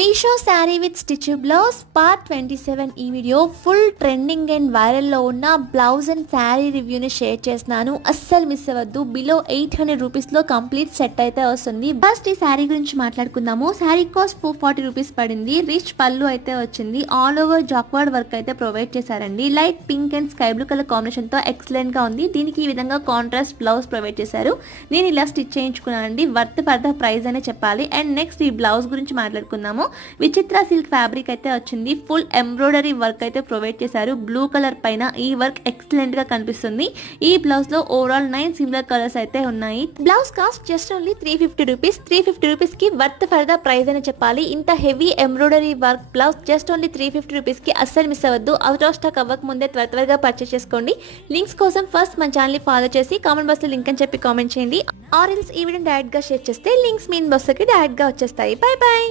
Meesho sari with stitch blouse part 27. ఈ video full trending and వైరల్లో ఉన్న blouse and sari రివ్యూని share చేస్తున్నాను. అస్సలు మిస్ అవ్వద్దు. బిలో 800 రూపీస్లో కంప్లీట్ సెట్ అయితే వస్తుంది. ఫస్ట్ ఈ శారీ గురించి మాట్లాడుకుందాము. శారీ కాస్ట్ 440 రూపీస్ పడింది. రిచ్ పళ్ళు అయితే వచ్చింది. ఆల్ ఓవర్ జాక్వర్డ్ వర్క్ అయితే ప్రొవైడ్ చేశారండి. Light pink and sky blue colour కాంబినేషన్తో ఎక్సలెంట్ గా ఉంది. దీనికి ఈ విధంగా కాంట్రాస్ట్ బ్లౌజ్ ప్రొవైడ్ చేశారు. నేను ఇలా స్టిచ్ చేయించుకున్నానండి. వర్త్ ఫర్ ద ప్రైస్ అనే చెప్పాలి. అండ్ నెక్స్ట్ ఈ బ్లౌజ్ గురించి మాట్లాడుకుందాము. విచిత్ర సిల్క్ ఫ్యాబ్రిక్ అయితే వచ్చింది. ఫుల్ ఎంబ్రాయిడరీ వర్క్ అయితే ప్రొవైడ్ చేశారు. బ్లూ కలర్ పైన ఈ వర్క్ ఎక్సలెంట్ గా కనిపిస్తుంది. ఈ బ్లౌజ్ లో ఓవరాల్ 9 సిమిలర్ కలర్స్ అయితే ఉన్నాయి. Blouse cost just only 350 rupees. 350 rupees కి వర్త్ ఫర్ ద ప్రైస్ అని చెప్పాలి. ఇంత heavy embroidery work blouse just only 350 rupees కి అస్సలు మిస్ అవ్వద్దు. అవుట్ ఆఫ్ స్టాక్ అవ్వక ముందే త్వరగా పర్చేస్ చేసుకోండి. లింక్స్ కోసం ఫస్ట్ మన ఛానల్ ని ఫాలో చేసి కామెంట్ బాక్స్ లో లింక్ అని చెప్పి కామెంట్ చేయండి. ఆర్ ఎల్స్ ఈ వీడియో డైరెక్ట్ గా షేర్ చేస్తే లింక్స్ మీ ఇన్బాక్స్ కి డైరెక్ట్ గా వచ్చేస్తాయి. By by.